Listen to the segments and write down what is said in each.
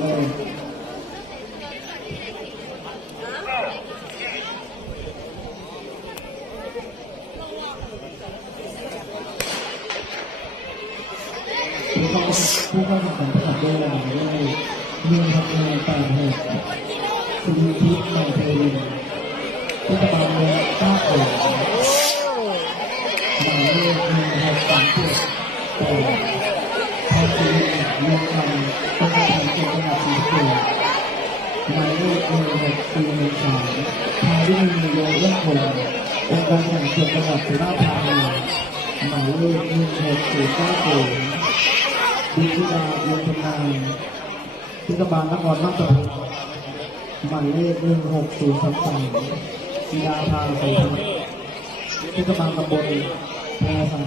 เลยผู้เข้าแข่งขันประกอบด้วยรางวัลได้ยิงทำงานตามเหตุสุริทิพย์ในเทวินเทศบาลเมืองท่าโขงหมายเลข1637แต่พอดีเมืองคำต้องการทำจังหวัดศรีสะเกษหมายเลข1643พาวินีโยเรื่องคงองค์การแข่งขันจังหวัดสุราษฎร์ธานีหมายเลข1690ดิจิดาลงทำงานเทศบาลนครนครหมายเลข16033ศิลาภาใส่เทศบาลตำบลแพรสา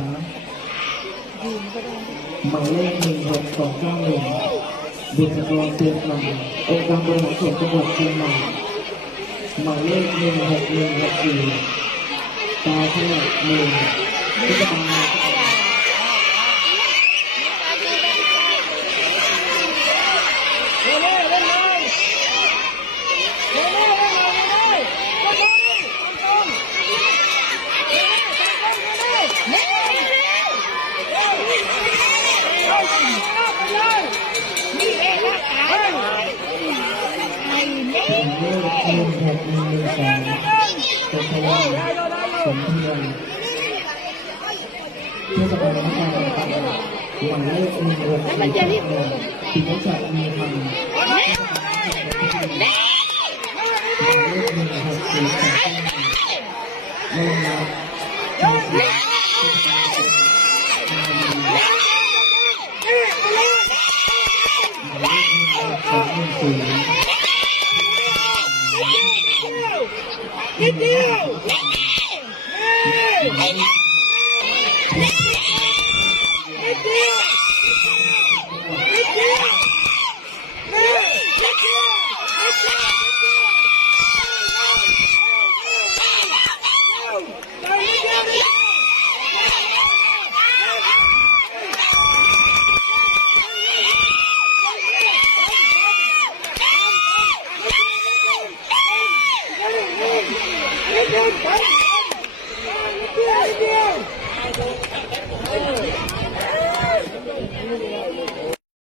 หมายเลข16291บุญกรเตียนหลังองค์การบริหารส่วนจังหวัดเชียงใหม่หมายเลข16164ตาแพทย์1เทศบาลเป็นพยานสมเพียงเทศบาลนครลำปางหมายเลข1641ปิยศักดิ์มีธรรมหมายเลข1643โรงงานชาสีหมายเลข1614